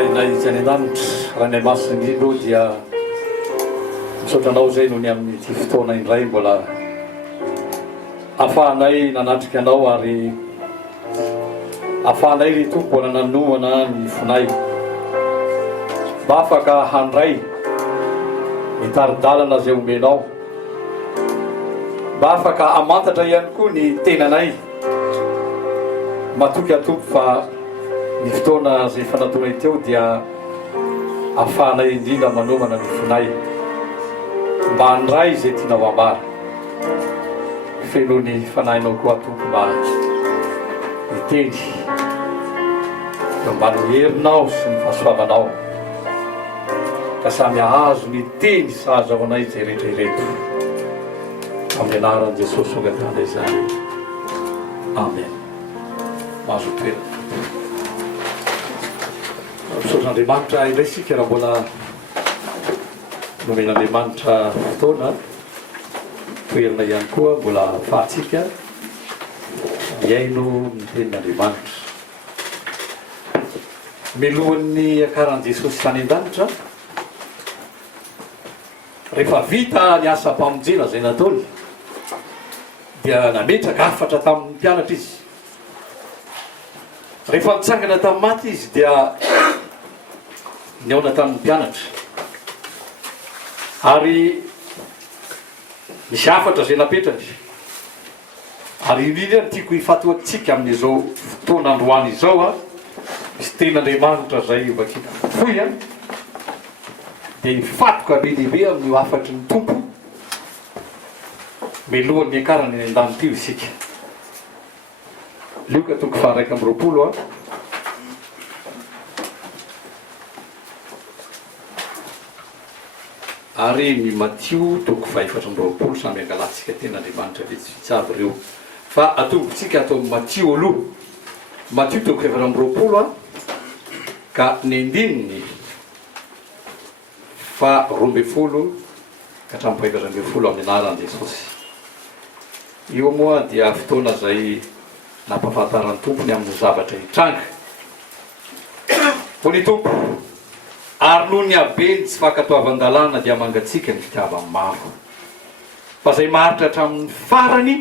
rainay tsy any an-danitra raha ny masiny aloha dia misaotranao zay noho ny amin'nyty fotoana indray mbola ahafahanay nanatrika anao ary ahafahanay ry tompo mbola nanoana ny fonay mba afaka handray mitaridalana zay omenao mba afaka amantatra ihany koa ny tenanay matoky atompo fa ny fotoana zay fanatonay teo dia ahafahanay indrindra manomana ny fonay mba handray zay tianao ambara feno ny fanahinao koa tompo mba miteny mba noherinao sy ny fahasoavanao ka samy ahazo ny teny sahaza ao anay zay rehetra ireto amin'ny anaran'i Jesosy songa tany izany amen. Mahazo toerana misaotran'Andriamanitra indray sika raha mbola nomen'Andriamanitra fotoana toerana ihany koa mbola ahafahantsika miaino ny tenin'Andriamanitra milohan'ny akaran'i Jesosy tany an-danitra rehefa vita ny asa mpamonjena zay nataony dia nametraka afatra tamin'ny mpianatra izy rehefa mitsangana tamin'ny maty izy dia niaona tamin'ny mpianatra ary misy afatra zay napetrany ary indrindra tiako ifatoatsika amin'izao fotoana androany izao a misy ten'Andriamanitra zay vakita foy a dia ifatoka be lehibe amin'ny afatry ny tompo milohan'ny akarany ny an-dany teo isika lioka toko faha 1:20 ary ny Matio toko faha 4:20 samy angalatsika ten'Andriamanitra vitsivitsy aby ireo fa atombontsika atao Matio aloha Matio toko 4:20 ka ny andininy fa 12 ka hatramin'ny 4:20 amin'ny anaran'i Jesosy. Io moa dia fotoana zay nampahafantaran'ny tompony amin'ny zavatra hitranga ho ny tompo ary noho ny habeny tsy fankatoavan-dalàna dia mangatsika ny fitiavany maro fa zay maharitra hatramin'ny farany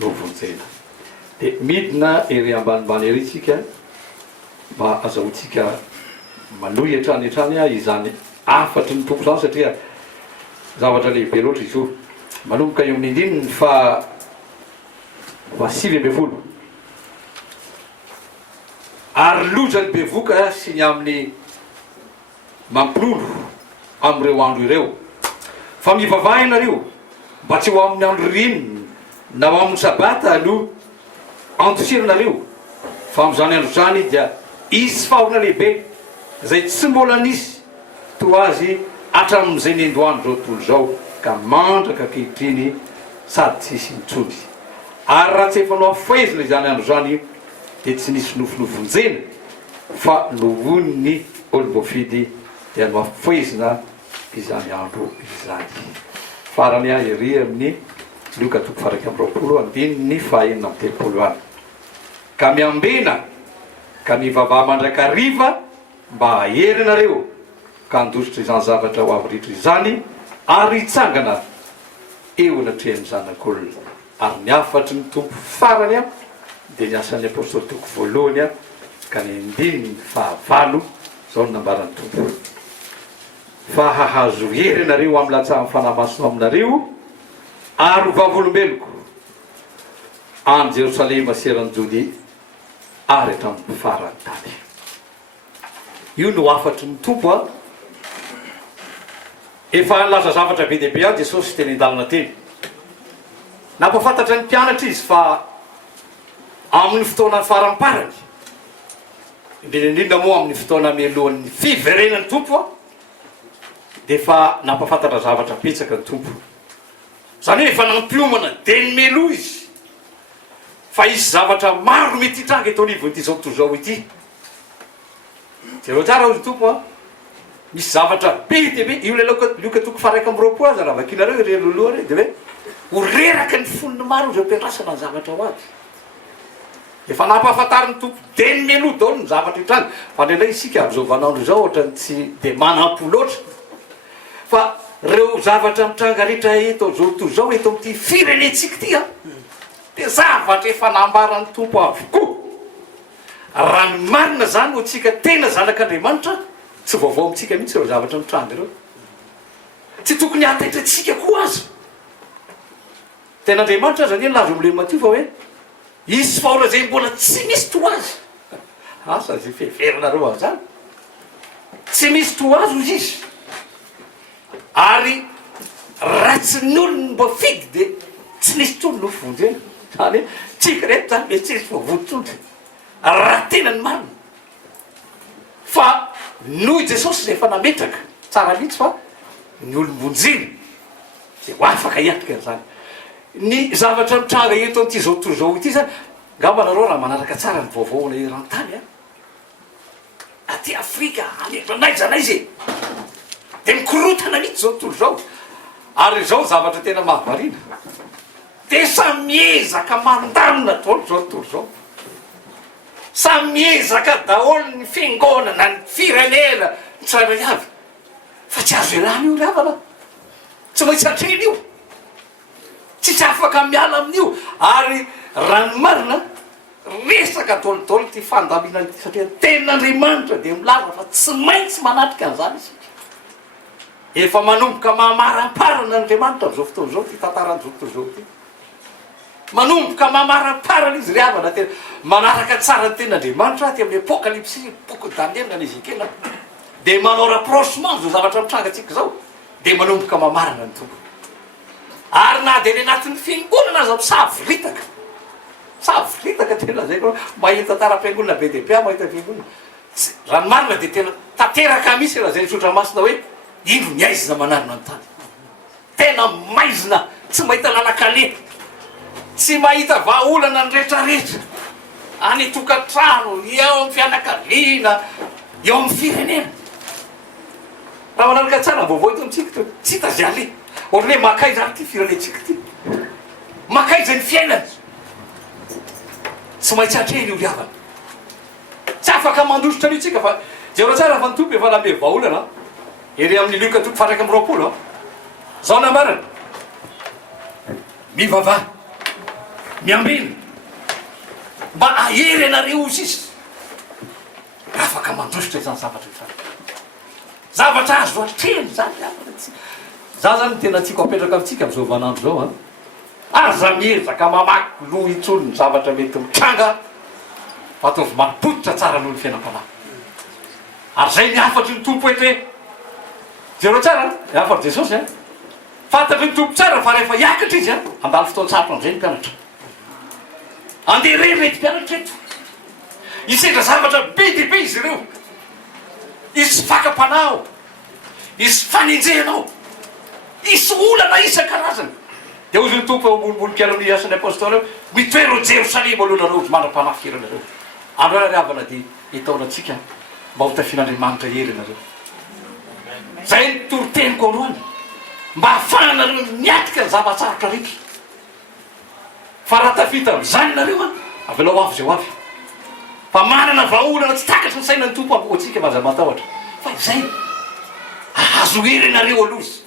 no vonjena dia midina ery ambanimbany ery tsika mba azahoantsika manohy hatrany a izany afatry ny tompo zany satria zavatra lehibe loatra izy io manomboka eo amin'ny indininy fa 9:20 ary loja ny bevoka sy ny amin'ny mampilolo amin'ireo andro ireo fa mivavaha ianareo mba tsy ho amin'ny andro rininy na ho amin'ny sabata no antosirinareo fa amin'izany andro zany dia isy fahona lehibe zay tsy mbola nisy to azy hatramin'izay ny andoandro zao tontolo zao ka mandraka ankehitriny sady tsisy mitsony ary raha tsy efa no afaizina izany andro zany dia tsy nisy nofonovonjena fa nohon'ny olomofidy dia no afaizina izany andro izany farany ahy ery amin'ny Luka toko faha 1:20 andininy faha 9:30 any ka miambena ka mivavaha mandrakariva mba aherinareo ka andositra izany zavatra ho avy rehetra izany ary hitsangana eo anatrehan'ny zanak'olona ary ny afatry ny tompo farany a dia ny asan'ny apôstôly toko voalohany a ka ny andininy faha 9 zao ny nambaran'ny tompo fa hahazo hery ianareo amin'ny latsahan'ny fanahy-masina aminareo ary vavolombeloko any Jerosalema seran'ny Jody ary hatramin'ny farany tany io no afatry ny tompo a efa nilaza zavatra be dehibe any Jesosy teny an-dalana teny nampafantatra ny mpianatra izy fa amin'ny fotoana faramparany indrindra moa amin'ny fotoana mialohan'ny fiverenan'ny tompo a dia efa nampafantatra zavatra petsaka ny tompo zany hoe efa nampiomana de ny melo izy fa isy zavatra maro mety hitranga eto anivon'ity zao tontolo zao ity zereo tsara ozy tompo a misy zavatra be dehibe io le lioka toko faha 1:20 aza raha vakinareo ireloloha re dia hoe ho reraka ny foniny maro zao ampiandrasana ny zavatra ho azy efa nampahafantariny tompo deniny aloha daholo ny zavatra itrany fa ndraindray isika am'izao vanandro zao ohatrany tsy de manam-po loatra fa reo zavatra mitranga rehetra eto zao to zao eto am'ty firenetsika ty a de zavatra efa nambarany tompo avokoa raha ny marina zany ho tsika tena zanak'Andriamanitra tsy vaovao amitsika mihitsy reo zavatra mitranga reo tsy tokony ataitrantsika koa azy ten'Andriamanitra azy anie lazo amileny matio fa hoe isy fahola zay mbola tsy misy to azy asa zay feheverinareo azy zany tsy misy to azy ozy izy ary ratsy ny olony mbo fidy de tsy misy trony no vonjy eny zany hoe tsika reto zany mety tsisy voavototsondry raha tena ny marina fa noho i Jesosy zay efa nametraka tsara mihitsy fa ny olombonjiny de ho afaka hiatrika zany ny zavatra mitranga eto am'ty zao tontolo zao ity zany ngamba nareo raha manaraka tsara ny vaovaona eran-tany a aty Afrika anetranaiza e de mikorotana mihitsy zao tontolo zao ary zao zavatra tena mahavarina de samy miezaka mandamina daholo zao tontolo zao samy miezaka daholo ny fiangonana ny firenena ny tsirairay avy fa tsy azo ialana io ravana tsy maintsy atreny io tsisy afaka miala amin'io ary raha ny marina resaka daolodolo ty fandamina ty satria ten'Andriamanitra de milaza fa tsy maintsy manatrika an'izany isika efa manomboka mahamaram-parana Andriamanitra am'izao fotoana zao ty tantaran'izao fotoana zao ty manomboka mahamaram-parana izy ry havana tena manaraka tsara ny ten'Andriamanitra ty amin'ny apokalypsy boky Daniel na Ezekela de manao rapprochement zao zavatra mitranga atsika zao de manomboka mamarana ny tompo ary na de ny anatin'ny fiangonana aza savoritaka tena zay ko mahita tara-piangonana be de be mahita fiangonana raha ny marina de tena tanteraka misy raha zay misotra masina hoe indro niaizina manarina ny tany tena maizina tsy mahita lalakale tsy mahita vahaolana ny rehetrarehetra any tokantrano eo amin'ny fianakaviana eo amin'ny firenena raha manaraka tsara vaovao eto amitsika to tsy hita zay ale ohatra hoe makay zany ty firenetsika ty makay zay ny fiainany tsy maintsy atreny io riavana tsy afaka mandositra anio tsika fa zay raha tsara fa ny tompo efa name vahaolana ery amin'ny Luka toko fatraky amin'ny roapolo zao namarana mivavah miambina mba ahery anareo izy izy afaka mandositra zany zavatra zany zavatra azo atreny zany za zany tena tiako apetraka amitsika am'izao vanandro zao aza miezaka mamaky loha itsolo ny zavatra mety mitranga fa ataovy mampoditra tsara noho ny fiainam-panahy ary zay niafatry ny tompo ety zero tsara niafatry Jesosy fantatry ny tompo tsara fa rehefa hiakatra izy andalo fotoan-tsarotro am'izay ny mpianatra andeha rerety mpianatra eto isedra zavatra be de be izy ireo isy fakam-panao isy fanenjehanao isy olana isan-karazany de ozy ny tompo ambonimbonikiara amin'ny asan'ny apôstôly mitoero Jerosalema aloha nareo zy mandra-panafira nareo andro ary avana de itaonatsika mba ho tafian'Andriamanitra hery nareo zay ny toroteniko androany mba hahafahanareo miatrika ny zavatsarotra rehetra fa raha tafita am'izany nareo avy lao avy zay ho avy fa manana vahaolana tsy takatry ny saina ny tompo ampoatsika maza matahotra fa izay ahazo hery nareo aloha izy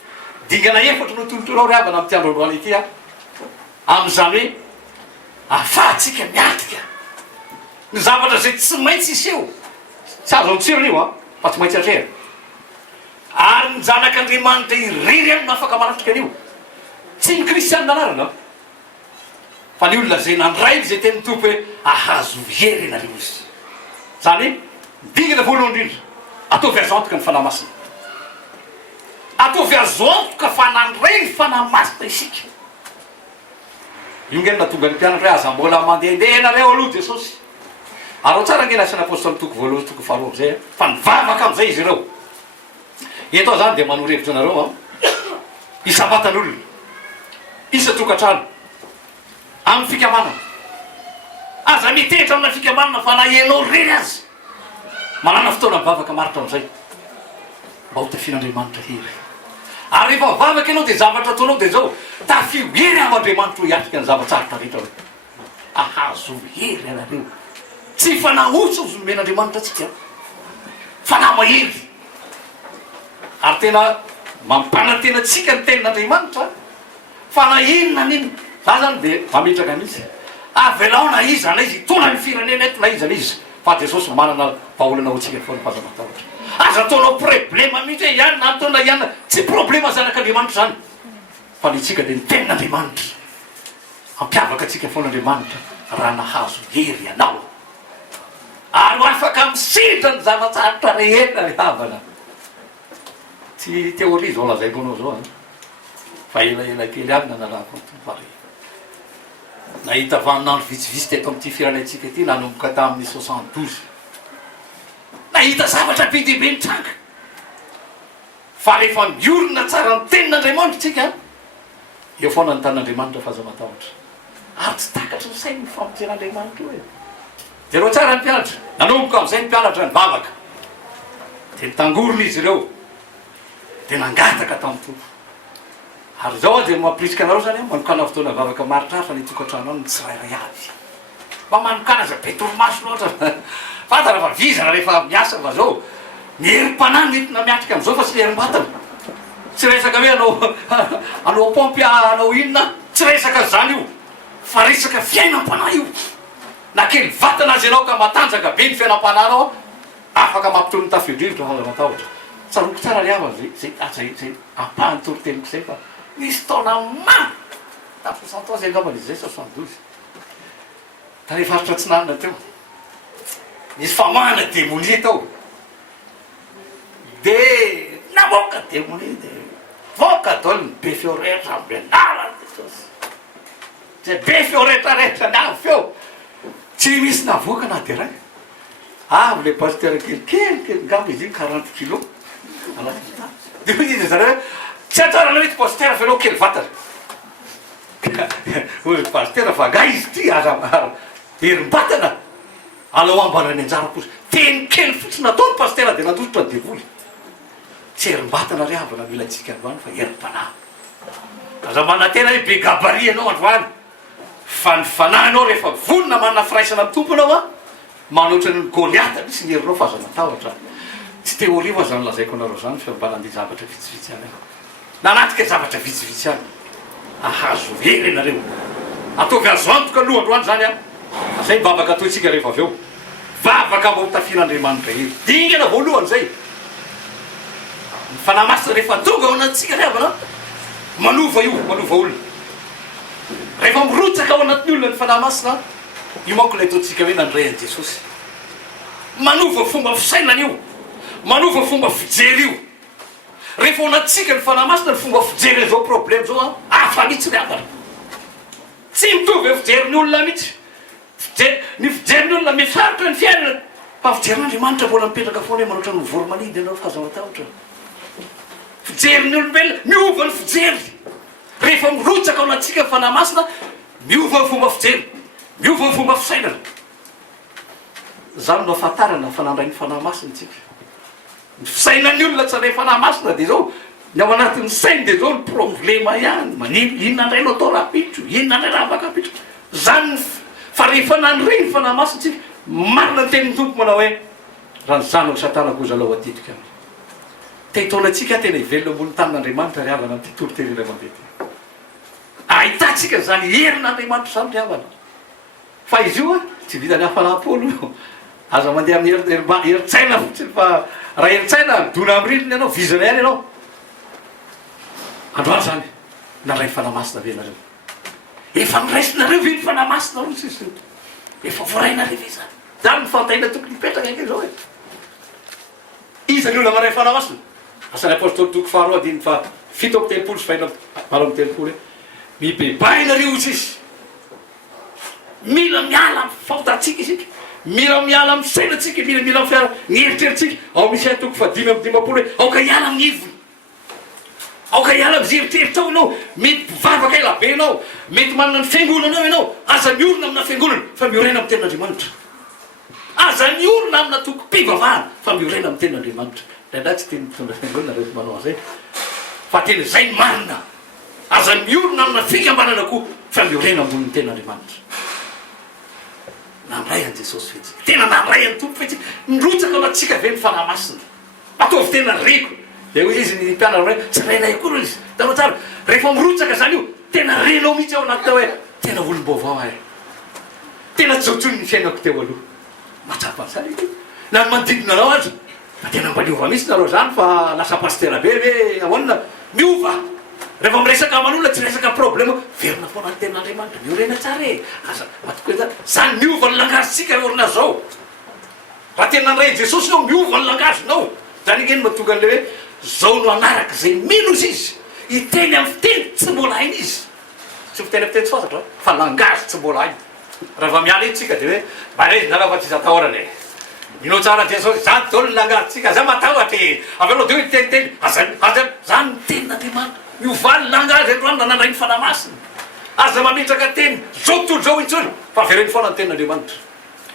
dingana efatra no tolotolao ry havana am'ty andro androany ity am'izany hoe ahafahatsika miatrika ny zavatra zay tsy maintsy iseho tsy azo amitsironyio fa tsy maintsy atrehra ary ny zanak'Andriamanitra iriry any no afaka manatrika an'io tsy ny kristianina anarana fa ny olona zay nandray zay teny tompo hoe ahazo hery nareo izy zany hoe dingana voalohany indrindra ataovy azo antoka ny fanahy masina ataovy azo antoka fa nandray ny fanahy masina isika io ngeny natonga ny mpianatra hoe aza mbola mandehandeha nareo aloha Jesosy arao tsara ngeny asan'ny apôstôly toko voalohany toko faharoa am'izay fa nivavaka am'izay izy ireo eto zany de manorevitra nareo isabatan'olona isa tokantrano amin'ny fikamanana aza mitehitra amina fikamanana fa nahenao rery azy manana fotoana mivavaka maritra am'izay mba ho tafian'Andriamanitra hery ary rehefa vavaka ianao de zavatra ataonao de zao tafio hery am'Andriamanitra ho hiatrika ny zavatsarotra rehetra hoe ahazo hery anareo tsy fanahoso zomen'andriamanitra atsika fanahy mahery ary tena mampanantena tsika ny tenin'andriamanitra fa na inona niny za zany de mametraka misy avelaona iza na izy tona ny firenena eto na iza na izy fa jesosy manana vaolana hotsika foana fazamatahotra aza ataonao problema mihitsy hoe ihany na ataona ihany tsy problema zanak'andriamanitra zany fa ny tsika de ny tenin'andriamanitra ampiavaka atsika foan'andriamanitra raha nahazo hery ianao ary afaka misidra ny zava-tsarotra rehetra ny havana tsy teoria zao lazaiko anao zao fa elaela kely aby nanalako pare nahita vaninandro vitsivitsy teto am'ty firanetsika ty nanomboka tamin'ny 72 nahita zavatra be dehibe nitranga fa rehefa miorina tsara ny tenin'andriamanitra tsika eo foana ny tan'andriamanitra fahazamatahotra ary tsy takatry ny sainy ny fampian'andriamanitra io e jereo tsara ny mpianatra nanomboka am'izay ny mpianatra ny vavaka de nitangorona izy ireo de nangataka tamin'ny tompo ary zao a de mampirisika anareo zany manokana fotoana vavaka maritrary fa nitokantrano any tsirairay avy mba manokana za be toromaso loatra fantana fa vizana rehefa miasa fa zao mierim-panany entina miatrika am'izao fa tsy erim-batana tsy resaka hoe anao pompy anao inona tsy resaka zany io fa resaka fiainam-panahy io na kely vatana azy anao ka matanjaka be ny fiainam-pananao afaka mampitony ny tafio-drivotra fazamatahotra tsaroko tsara ry ava zay ampahany toroteniko zay fa nisy taona mamy tamin'ny 63 zay angambana izy zay 72 tany faritra tsy nanina teo nisy famana démonie tao de namoaka démonie de voaka daholo ny be feo rehetra ambenala zay be feo rehetrarehetra na feo tsy misy navoaka na de ray avy le pasteur kelikely ngamba izy iny 40 kilo de izy zareo tsy atsarana mety pasteur fa anao kely vatana ozy pasteur fa nga izy ty aza herim-batana alao ambanany anjara-posy teny kely fotsiny nataony pasteur de nandosotra ny devoly tsy herim-batana ry avana mila tsika androany fa herim-panahy aza manatena hoe be gabari anao androany fa ny fanahinao rehefa vonona manana firaisana amin'ny tompo anao a manoatra ny goliata misy ny herinao fahazamatahotra tsy teoriva zany lazaiko anareo zany fa mba nandeha zavatra vitsivitsy any nanatika zavatra vitsivitsy any ahazo hery nareo ataovy azo antoka aloha androany zany a zay vavaka atoitsika rehefa avy eo vavaka mba hotafian'andriamanitra hery dingana voalohany zay ny fanahy masina rehefa tonga ao anatsika ry avana manova io manova olona rehefa mirotsaka ao anatin'ny olona ny fanahy masina io manko lay ataotsika hoe nandray an' jesosy manova fomba fisainana io manova fomba fijery io rehefa ao anatsika ny fanahy masina ny fomba fijery an'izao problème zao a afa mihitsy ry avana tsy mitovy e fijery ny olona mihitsy ny fijery ny olona mifaritra ny fiainana fa fijerin'andriamanitra mbola mipetraka foana hoe manoatra ny voromanidy anao fahazamatahotra fijery ny olombelona miova ny fijery rehefa mirotsaka ao anatsika ny fanahy masina miova ny fomba fijery miova ny fomba fisainana zany no afantarana fanandray ny fanahy masina tsika ny fisainan'ny olona tsy andray fanahy masina de zao ny ao anatin'ny sainy de zao ny problema ihany manino inona ndray no atao rapitro inona ndray raha afaka apitro zany fa rehefa nandray ny fanahy masina tsika marina ny tenin'ny tompo manao hoe raha ny zanako satana koza lao atitika te hitaonatsika tena hivelona ambony tanin'andriamanitra ry havana ty toroterena mandeha ty ahitantsika zany herin'andriamanitra zany ry havana fa izy io a tsy vitany hafanam-polo io aza mandeha amin'ny heritsaina fotsiny fa raha heritsaina dona ami'ririny ianao vizana ihany ianao androany zany naray ny fanahy masina ve nareo efa miraisinareo ve ny fanahy masina ro tsisy efa voarainareo ve zany zany nyfantaina tokony mipetraka ake zao e iza ny olona maray fanahy masina asan'ny apôstôly toko faharoa adiny fa 7 sy faina valo amby telopolo mibebainareo tsisy mila miala amy fahotatsika isika mila miala amy sainatsika mila fiara ny eritreritsika ao misy toko fa 5 amby 5 hoe aoka hiala amin'ny ivony aoka hiala amy zeritreritra ao ianao mety mpivavaka elabe anao mety manana ny fiangonanao ianao aza miorina amina fiangonana fa miorena amy tenin'andriamanitra aza miorina amina toko mpivavahana fa miorena amy tenin'andriamanitra ndraindray tsy teny mitondra fiangonana rehefa manao azay fa teny zay marina aza miorina amina fikambanana koa fa miorena amboniny tenin'andriamanitra namray an jesosy fetsy tena namray any tompo fetsy mirotsaka matsika ve ny fanahy masina ataovy tena reko de hoy izy ny mpianara hoe tsy rainay kory izy tanao tsara rehefa mirotsaka zany io tena renao mihitsy ao anaty tao hoe tena olom-baovao ay tena tsotsony ny fiainako teo aloha matsapan'zany na manodidina anao azy fa tena mba liova misy nareo zany fa lasa pastera be ve ahoana miova rehefa miresaka man'olona tsy resaka problème verina foana ny tenin'andriamanitra miorena tsara e asa matokoe zany zany miova ny langazintsika orina zao raha tena ndray jesosy nao miova ny langazinao zany igeny mahatonga an'le hoe zao no anaraka zay mino izy izy iteny amin'ny fiteny tsy mbola hainy izy tsy fiteny amin'ny fiteny tsy fantatra fa langazy tsy mbola hainy raha va miala itsika de hoe marezina raha fa tsy zatahorana e minao tsara jesosy zany dolo ny langazintsika za matahotra e avy anao de hoe miteniteny aza zany tenin'andriamanitra miovany langazy androany nanandray ny fanahy masina aza mametraka teny zao tontolo zao intsony fa vereny foana ny tenin'andriamanitra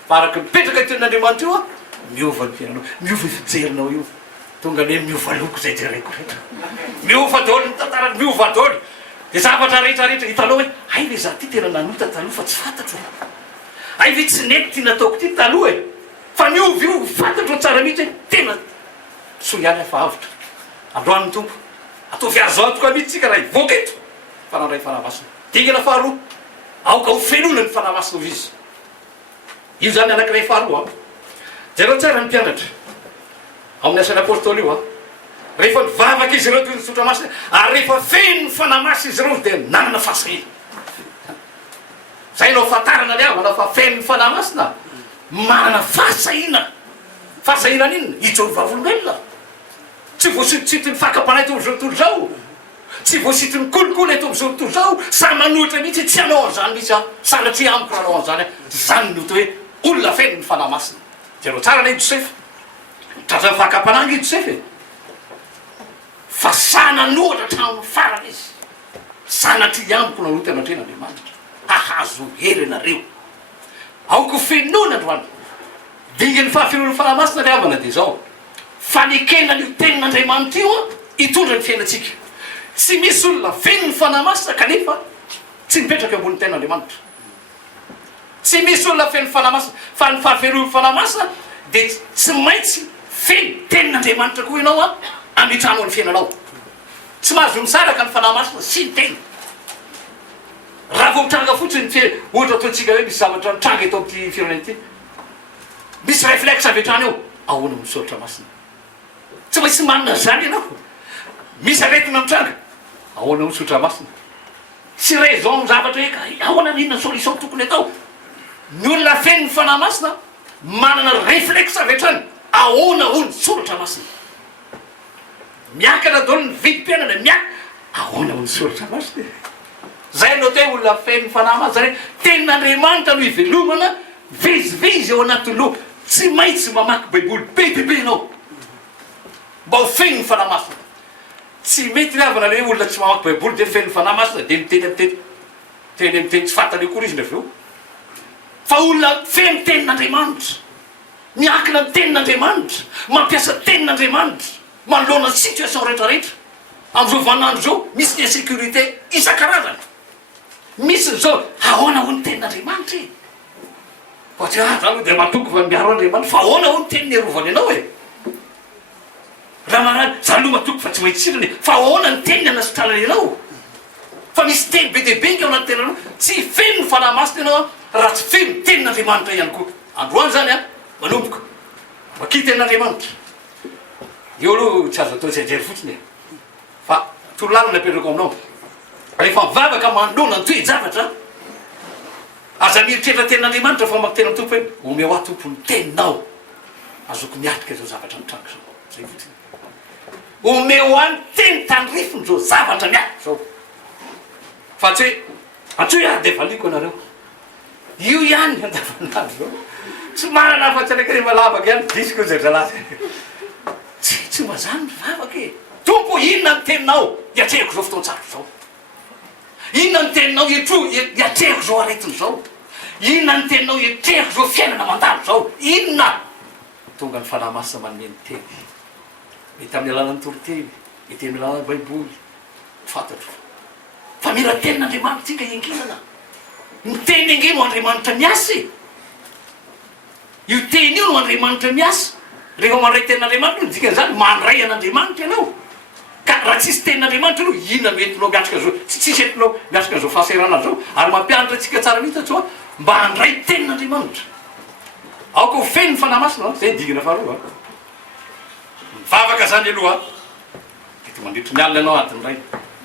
fa araky mipetraka ny tenin'andriamanitra io a miova ny fiainanao miova fijerinao io tonga ny hoe miova loko zay jereko rehetra miova dolo ny tantarany miova dolo de zavatra rehetrarehetra hitanao hoe ay le za ty tena nanota taloha fa tsy fantatro ay ve tsy nety ty nataoko ty taloha e fa miova io fantatro tsara mihitsy hoe tena so ihany afa avitra androan'ny tompo ataovy azao tokoa mihitsy tsika raha ivoaka eto fa nandray fanahy masina dingana faharoa aoka ho felona ny fanahy masina ho izy io zany anankiray faharoa jareo tsara ny mpianatra amin'ny asan'ny apôstôly io a rehefa mivavaka izy ireo toy ny sotra masina ary rehefa feno ny fanahy masina izy ireo de nanana fasahina zay nao fantarana le avana fa feno ny fanahy masina manana fasahinana inona itsony vavolombelona tsy voasitosito ny fakapanay to am'izao tontolo zao tsy voasito ny kolokolo eto am'izao tontolo zao sa manohitra mihitsy tsy hanao an'izany mihitsy a sanatria amiko rahanao an'izany zany noto hoe olona feno ny fanahy masina jareo tsara lay josefa traza ny fakapanangy i josefa e fa sananohatra tramin'ny farana izy sanatria amiko nanao tenatren'andriamanitra hahazo hery anareo aoko fenona androany dingan'ny fahafenon'ny fanahy masina le avana de zao fanekena n'io tenin'andriamanitra io a hitondra ny fiainatsika tsy misy olona feno ny fanahy masina kanefa tsy mipetraka ambony tenin'andriamanitra tsy misy olona feno ny fanahy masina fa ny fahaferon'ny fanahy masina de tsy maintsy feno tenin'andriamanitra koa ianao a amitrano any fiainanao tsy mahazo misaraka ny fanahy masina sy ny tena raha vo mitranga fotsiny ny ohatra ataontsika hoe misy zavatra mitranga eto amty firenena ty misy réflexe avy atrany eo ahoana misoratra masina tsy maintsy manina zany ianao misy aretina mitranga ahoana misotra masina sy raison ny zavatra hoe ka ahoana ninona solution tokony atao ny olona feno ny fanahy masina manana réflexe avy atrany ahoana ho ny soratra masina miakana dolo ny vidim-piainana miaka ahoana ho ny soratra masina zay no te olona feno ny fanahy masina zany tenin'andriamanitra no ivelomana vezivezy eo anaty loha tsy maintsy mamaky baiboly bebebe anao mba ho feno ny fanahy masina tsy mety lavana le hoe olona tsy mamaky baiboly de feno ny fanahy masina de miteny amiteny teny amiteny tsy fantany akory izy naveo fa olona feno tenin'andriamanitra miakina ny tenin'andriamanitra mampiasa tenin'andriamanitra manoloana ny situation rehetrarehetra am'izao vanandro zao misy ny insécurité isan-karazana misy zao ahoana ho ny tenin'andriamanitra e fa zany de matoko fa miaro andriamanitra fa ahoana ho ny teniny arovany anao e raha manany zany lo matoko fa tsy maintsirany fa ahoana ny teniny anasitranany anao fa misy teny be de bengy ao anaty tenanao tsy feno ny fanahy masina ianao a raha tsy feno tenin'andriamanitra ihany koa androany zany a manomboka maki tenin'andriamanitra io aloha tsy azo atao tsy ajery fotsiny e fa torolalana apetrako aminao rehefa mivavaka mandona ny toe-javatra aza mieritreritra tenin'andriamanitra fa maky tena tompo hoe ome ho a tompo ny teninao azoko miatrika zao zavatra mitranga zao zay fotsiny ome ho any teny tandrifony zao zavatra miatrika zao fa tsy hoe atsoe ah de valiko anareo io ihany andavanandro zao tsy manana afa-tsy anaiky rehefa lavaka ihany disiko zay zalazy tsy mazany mivavaka e tompo inona ny teninao iatrehako zao fotoantsaroko zao inona ny teninao iatrehako zao aretiny zao inona ny teninao iatrehako zao fiainana mandalo zao inona tonga ny fanahy masina manome ny teny mety amin'ny alanany toroteny mety amin'ny alanany baiboly fantatro fa mila tenin'andriamanitra tsika iankinana ny teny engeno andriamanitra miasy io teny io no andriamanitra miasa rehefa mandray ten'andriamanitra io dikan'izany mandray an'andriamanitra ianao ka raha tsisy tenin'andriamanitra anao inona no entinao miatrika zao tsisy entinao miatrika zao fahaserana zao ary mampianatra atsika tsara mihitsy atsoa mba handray tenin'andriamanitra aoko ho feno fanahy masina zay digina faharoa mivavaka zany aloha mety mandritry ny alina anao adiny ray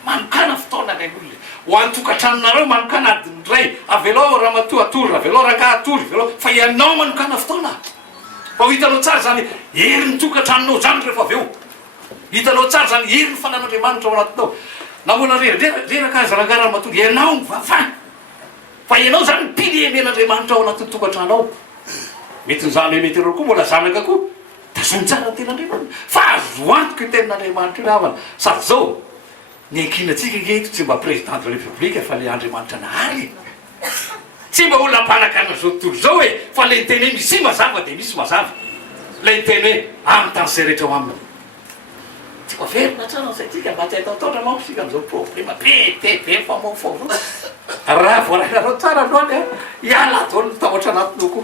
manokana fotoana lay olona ho antokatranonareo manokana adiny ray avelao raha matoa atory avelao ranga atory avelao fa ianao manokana fotoana fa ho hitanao tsara zany hery ny tokatranonao zany rehefa avy eo hitanao tsara zany hery ny fanan'andriamanitra ao anatinao namoana reraka azy rangara matory ianao mivavana fa ianao zany mpily emen'andriamanitra ao anatin'ny tokatranao mety ny zany mety reo koa mbola zanaka koa tazony tsara ny ten'andriamanitra fa azo antoka io tenin'andriamanitra io havana sady zao ny ankinatsika ngeto tsy mba président de république fa le andriamanitra nahary tsy mba olona mpanakana zao tontolo zao hoe fa le teny hoe misy mazava de misy mazava le teny hoe amin'ny tany zay rehetra ho aminy tsy voaverina tsara zay tsika mba tsy haitaotaotra mao sika am'izao problema be fa mao fao raha voarainareo tsara aloany iala dao ny tahotra anatinao koa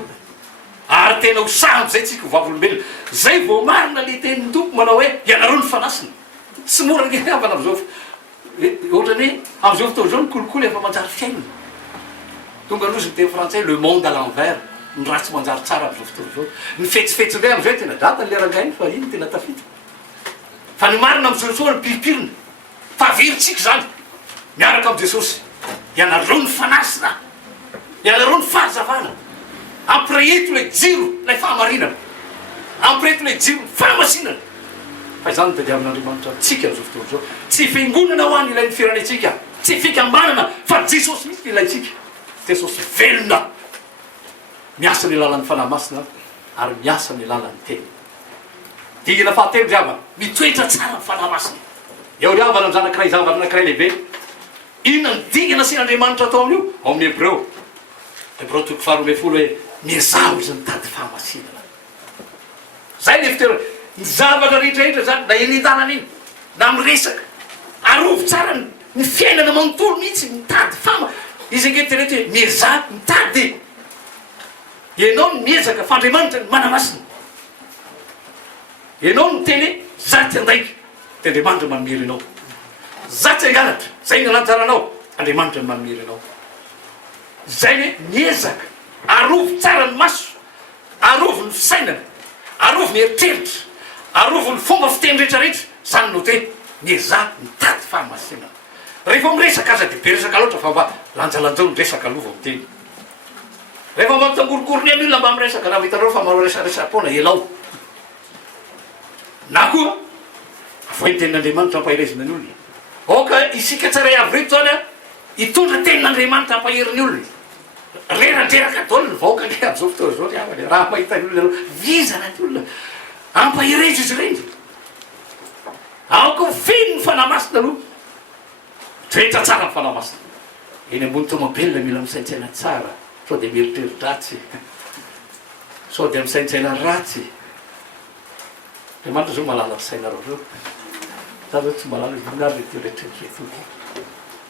ary tena ho samby zay tsika vavolombelona zay vo marina le tenin'ny tompo manao hoe ianareo ny fanasina tsy mora ny havana am'izao ohatrany hoe am'izao fotoana zao ny kolokolo efa manjary fiainana tonga alozy ny teny frantsay le monde à l'envers ny raha tsy manjary tsara am'izao fotoana zao ny fetsifetsindray am'izay tena data ny lerangainy fa iny tena tafita fa ny marina am'izao soa ny piripirina fa averitsika zany miaraka am' jesosy ianareo ny fanasina ianareo ny fahazavana ampireheto le jiro lay fahamarinana ampireheto le jiro ny fahamasinana fa izany ny tadiavin'andriamanitra tsika am'izao fotoana zao tsy fiangonana ho any ilay ny firanetsika tsy fikambanana fa jesosy misy ilaitsika jesosy velona miasa ny lalan'ny fanahy masina ary miasa ny lalan'ny teny digina fahatelo ry havana mitoetra tsara ny fanahy masina eo ry havana am'zanakiray zavatra anakiray lehibe inona ny digina asian'andriamanitra atao amin'io ao amin'ny hébreu toko faharoa folo hoe mizavo izy mitady fahamasinana zay le fitoerana ny zavatra rehetrarehetra zany na eny-danana iny na miresaka arovo tsara ny fiainana manontolo mihitsy mitady fama izy angeterety hoe miezaka mitady ianao ny miezaka fa andriamanitra ny manamasina ianao ny teny zaty andraiky de andriamanitra manomiry anao zaty angalatra zay ny ananjaranao andriamanitra ny manomiry anao zay hoe miezaka arovo tsara ny maso arovo ny fisainana arovo ny eritreritra arovo ny fomba fiteny rehetrarehetra zany no te miezaka mitady fahamasinana rehefa miresaka aza de be resaka loatra fa mba lanjalanjao ny resaka alova miteny rehefa mba mitangorogorony any olona mba miresaka raha vitanareo fa maro resaresapona elao na koa avoiny tenin'andriamanitra ampahirezina ny olona oka isika tsaray avy reto zany a hitondra tenin'andriamanitra ampaherin'ny olona reradraraka daolo ny vahoaka le am'izao fotoana zao ryavany raha mahita ny olona anao vizana ny olona ampahirezy izy reny aoko fino ny fanahy masina aloha toetra tsara ny fanahy masina eny ambony tomobelina mila misaintsaina tsara sao de mieritreritratsy sao de misaintsaina ratsy andriamanitra zao malala sainareo reo za zao tsy malala vinary reteo rehetreritretoky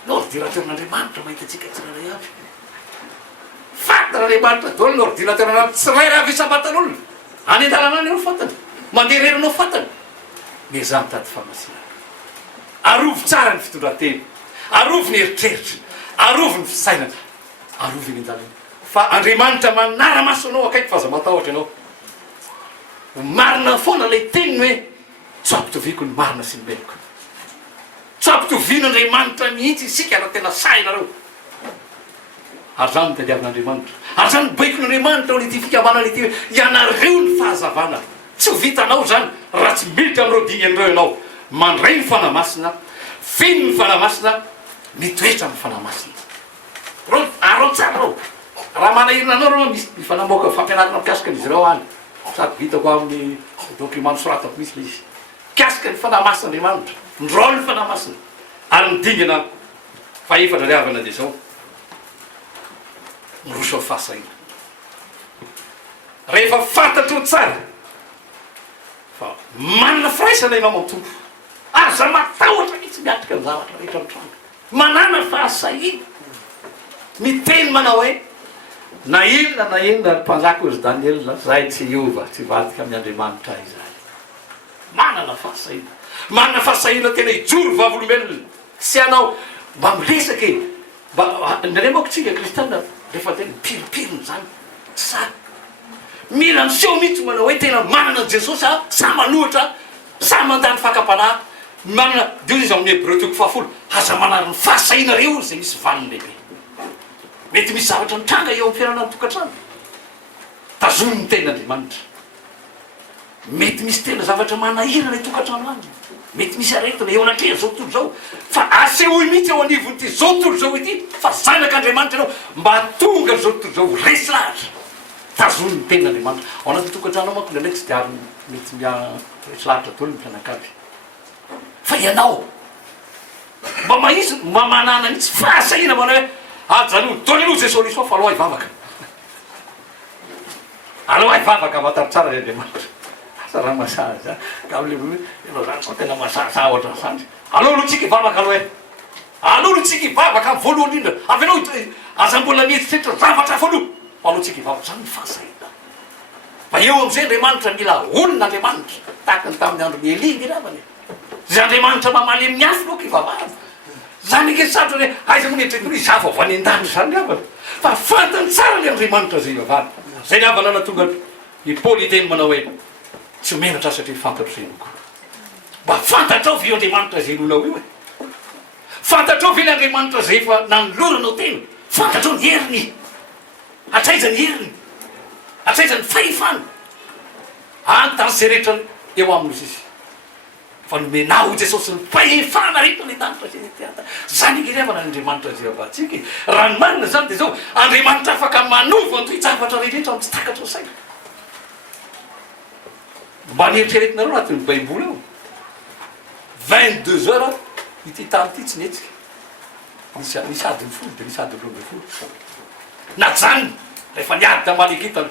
n'ordinateurn'andriamanitra mahita atsika tsiraray avy fatan'andriamanitra daolo n'ordinateurna tsiray raha visambatan'olona any an-dalana any eo fatany mandererinao fatany mieza mitady famasina arovo tsara ny fitondrateny arovo ny eritreritra arovo ny fisainana arovo eny an-dalana fa andriamanitra manara-maso anao akaiky fa aza matahotra ianao marina foana lay teniny hoe tsy ampitoviko ny marina sy ny meloko tsy ampitovino andriamanitra mihitsy isika raha tena sainareo ary zany ny tadiavin'andriamanitra ary zany baikon'andriamanitra o le ty fikamana le ty hoe ianareo ny fahazavana tsy ho vitanao zany raha tsy militra am'ireo diny an'ireo ianao mandray ny fanahy masina fino ny fanahy masina mitoetra amin'ny fanahy masina ro arao tsara reo raha manahirina anao reo misy mifanamoaka fampianarana mpiasika n'izy reo any sady vitako amin'ny document soratako misy le izy mpiasika ny fanahy masin'andriamanitra ndrolo ny fanahy masina ary midingana fa efatra ry havana de zao miroso amin'ny fahasahina rehefa fantatro tsara fa manana firaisana ianao mamtompo aza matahotra mihitsy miatrika ny zavatra rehetra mitranga manana fahasahina miteny manao hoe na inona ry mpanjaka ozy Daniela zahay tsy iova tsy vadika amin'ny Andriamanitra izay manana fahasahina tena hijoro vavolombelona sy anao mba miresaky nare mako tsika kristiana rehefa tena piripiriny zany sa mila miseho mihitsy manao hoe tena manana an Jesosy sa manohatra sa mandany fakapanahy manana dio izy amin'ny Hébreu toko fahafolo aza manariny fahasahina reo zay misy vaniny lehibe mety misy zavatra mitranga eo amin'ny fiainana tokantrano tazony ny ten'Andriamanitra mety misy tena zavatra manahira le tokantrano any mety misy aretina eo anatreha zao tontolo zao fa asehoy mihitsy eo anivon'ity zao tontolo zao ity fa zanak'Andriamanitra anao mba tonga zao tontolo zao resy lahatra tazony ny ten'Andriamanitra ao anaty tokantrano manko ndraiky tsy diary mety resy lahatra tolo ny mpianakavy fa ianao mba mahisy mba manana mihitsy fahasahina manao hoe ajano tony aloha zay solution fa aloha hivavaka aloha hivavaka matary tsara ny Andriamanitra asa raha masazy ka amle anao zany sao tena masaza ohatra zany aloha aloha tsika hivavaka aloha e aloha aloha tsika hivavaka amin'ny voalohany indra avy anao aza mbola mieritreritra zavatra faloha fa aloha tsika hivavaka zany fahasahina fa eo am'izay Andriamanitra mila olona Andriamanitra tahaka ny tamin'ny andro ny Elia ngiravany zay Andriamanitra mamaly amin'ny afo loka hivavahana zany ake sarotra hoe aiza monetretoy zava avy any an-dany zany ny avana fa fantany tsara le Andriamanitra zay hivavahana zay ny avana natonga i Paoly iteny manao hoe tsy menatra satria fantatro zay loko mba fantatrao ve Andriamanitra zay lonao io e fantatrao ve le Andriamanitra zay fa nanoloranao tena fantatrao ny heriny atraiza ny heriny atraiza ny fahefana antany zay rehetra eo amin'izy izy fa nomenao Jesosy ny fahefana rehetra ny tanitra zay zany ngerevana Andriamanitra zay avatsika raha ny marina zany de zao Andriamanitra afaka manova ny toejavatra rehetra amin'ny tsy takatra saina mba nieritreretinareo anatin'ny baiboly eo 22 heures ity tany ity tsy netsika nisy adiny folo de nisy adiny 12 na jany rehefa niady da malekita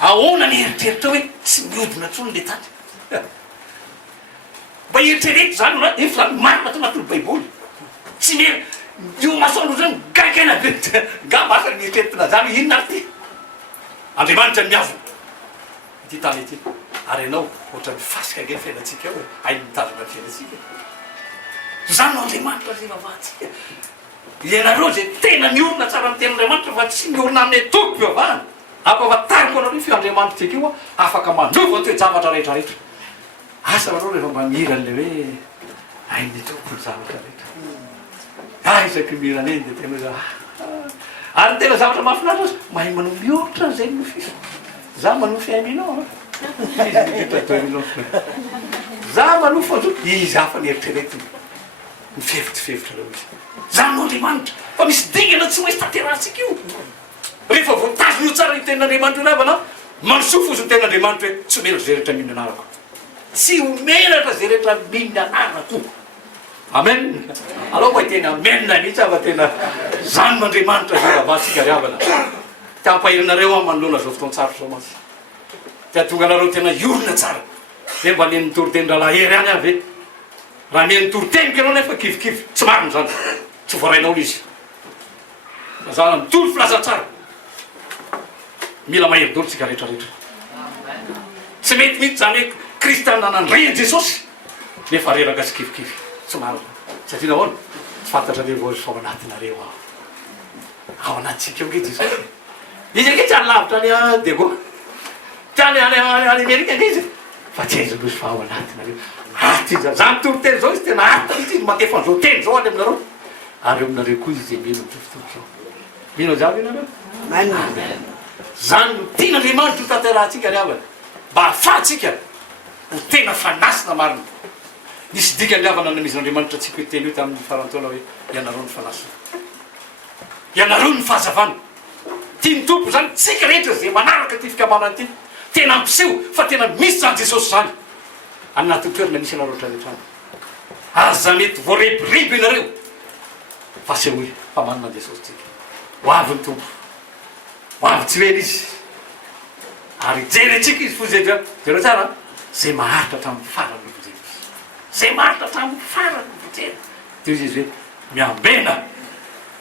ahoana ny eritreritra hoe tsy miodina tsony le tany mba eritrerety zany na efa marina to anatin'ny baiboly tsy me io masoandro zany gakaina be nga masa ny eritreritina zany inona ary ty Andriamanitra miavo ity tany ity ary ianao ohatra mifasika nge fiainatsika eo ai mitazona fiainatsika zany no Andriamanitra zay vavahantsika ianareo zay tena miorona tsara ny ten'Andriamanitra fa tsy miorona amin'ny atoko fivavahana ampahatariko anareo fio Andriamanitra tsika io afaka manova ny toejavatra rehetrarehetra asa manao rehefa mamira an'le hoe ai mitoko ny zavatra rehetra isaky mirany eny de tena hoe ary tena zavatra mahafinaritra azy mahay manao mioritra zay nofisa za manofy 1 million za manofy azo izy hafa ny eritreretiny mifevitrifevitra reo izy zany no Andriamanitra fa misy dingana tsy maintsy tanterahantsika io rehefa voatazony io tsara ny ten'Andriamanitra ravana manosofo ozy ny ten'Andriamanitra hoe tsy omenatra zay rehetra mihina anarako tsy omenatra zay rehetra mihina anarako amen aloha moa tena amena mihitsy ava tena zany n'Andriamanitra zay vavahantsika riavana tampahirinareo a manoloana zao fotoan-tsaro zao masy tia tonga anareo tena iorona tsara de mba neny nitoriteny-dralahery any avy e raha meny nitoroteniko ianao nefa kivikivy tsy mariny zany tsy voarainao izy za mitoro filaza tsara mila mahery-dolo tsika rehetrarehetra tsy mety mihitsy zany hoe kristianina nandreny Jesosy nefa reraka tsy kivikivy tsy mariny satria nahoana tsy fantatra le vozy fao anatinareo ao anatsika eo nge Jesosy izy ake tsy any lavitra any de go ty any Amerika nge izy fa tsy aiza lozy fa ao anatinareo aty za mitoriteny zao izy tena ata izy matefan'zao teny zao any aminareo ary aminareo koa izy mino mitofotory zao mino jiaby inareo zany tian'Andriamanitra tanterahantsika riavana mba ahafahatsika ho tena fanasina marina nisy dika liavana namizan'Andriamanitra tsika hoe teny io tamin'ny farantaona hoe ianareo ny fanasina ianareo ny fahazavana tia ny tompo zany tsika rehetra zay manaraka ty fikamanany ty tena ampiseho fa tena misy zany Jesosy zany anatin'ny toerana misy anareo rehetrarehetra aza mety voaribiriby inareo fa sehoy fa manana Jesosy tsika ho avy ny tompo ho avy tsy hoeny izy ary jery atsika izy fo zay jereo tsara zay maharitra hatramin'ny farany vojery zay maharitra hatramin'ny farany vojery teo izy hoe miambena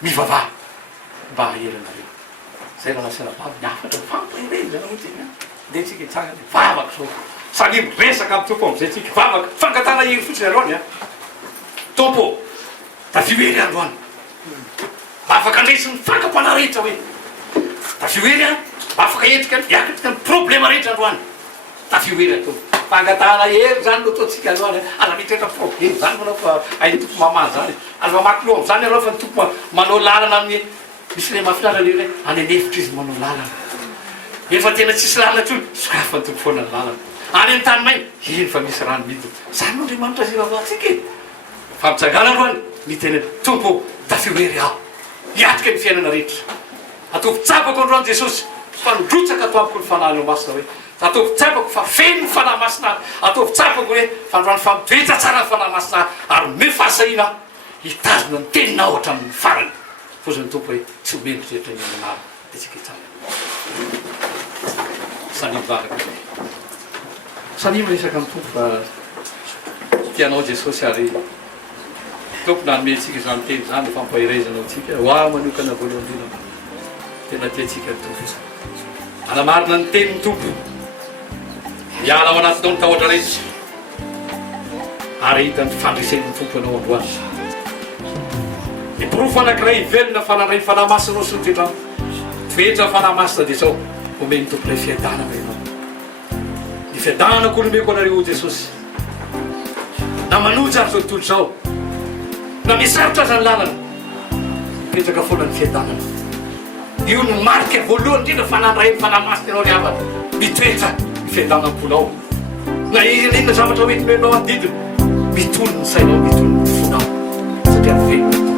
mivavaha mba ahery anareo zay raha sarabavy niafatra fampirezana ohatsika dia tsika itsanga dia vavaka so samy resaka amin'ny tompo am'izay tsika vavaka fangatana hery fotsiny aloany a tompo tafioery androany afaka andresiny fankapana rehetra hoe tafioery a afaka entika hiakatrika ny problema rehetra androany tafioery ato fangatana hery zany no ataotsika aloany ala mitrehtra problema zany manao fa ai tompo mamany zany ala mamaky loha am'izany aloha fa ny tompo manao lalana amin'ny misy le mafinarana le hoe any anefitra izy manao lalana efa tena tsisy lalana tsony sokafa ny tompo foana ny lalana any amin'ny tany mainy iny fa misy rano midina zany no andriamanitra zay vavatsika e fampitsangana aloany ny tena tompo tafioery aho hiatrika ny fiainana rehetra ataovy tsapako androany jesosy fa nidrotsaka ato amiko ny fanahy lo masina hoe ataovy tsapako fa feno ny fanahy masina ataovy tsapako hoe fa androany fampitoetra tsara ny fanahy masina ary me fahasahina hitazona ny teninao hatramin'ny farany fozany tompo hoe tsy omendry rehetra ny aminaro dia tsika itsara sanim varaka sanim resaka amin'ny tompo fa tianao jesosy ary tompo nanometsika izany teny zany fampahirezanao tsika hoa manokana voalohany tena tiatsika ny tompo izany anamarina ny teny ny tompo miala ao anatinao ny tahotra rehetra ary hitany fandresen'ny tompo anao androany ny porofo anankiray velona fanandray ny fanahy masina sy toetrano toetra fanahy masina dia zao omeny tompo ilay fiadanana ianao ny fiadanana koa nomeko anareo jesosy na manoja ary zao tontolo zao na misarotra aza ny lalana mipetraka foana ny fiadanana io ny marika voalohany indrindra fanandray ny fanahy masina ianao ry havana mitoetra ny fiadanam-ponao na inona zavatra hoentinao andidina mitony ny sainao mitony ny fonao satria velona